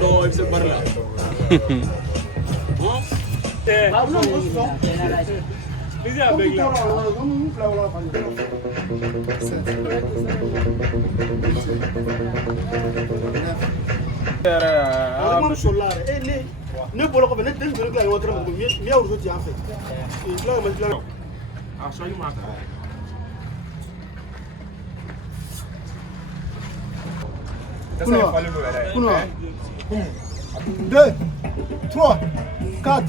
Non, il se barre là. Ne bolo ko ne den dole la wotra mo mi awru ti en fait la ma la ah so you mata Couloir. 2, 3, 4,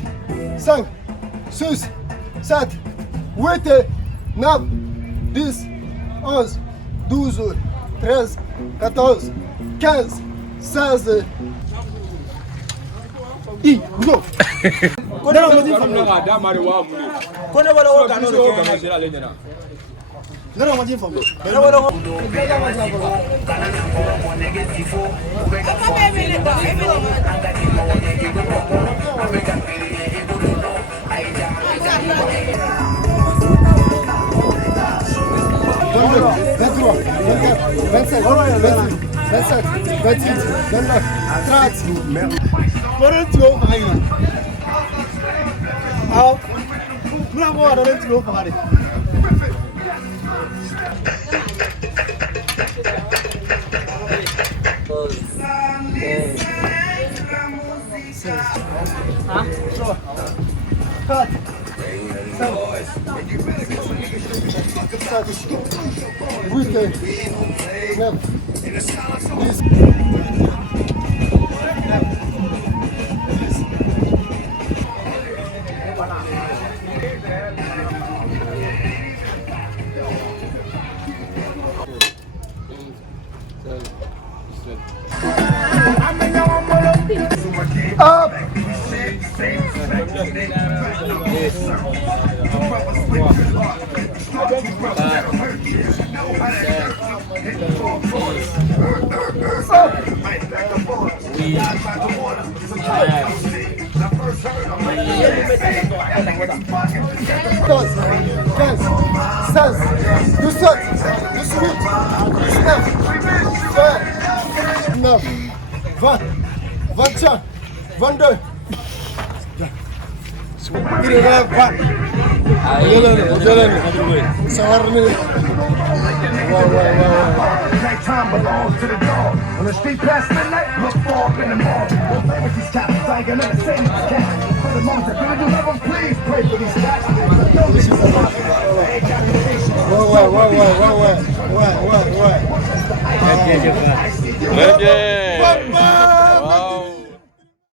5, 6, 7, 8, 9, 10, 11, 12, 13, 14, 15, 16. Go! Kona wadi famna da mari wa mu. Kona wala wa kanu do kama sira le nyana. Nana wadi famna. Nana wala wa. Up! Nighttime belongs to the dog. On the street past midnight, look for up in the mall. Don't play with these cats, I ain't gonna say these cats. For the moms that really do love them, please pray for these cats. No, this is a lot. I ain't got any patience. Whoa.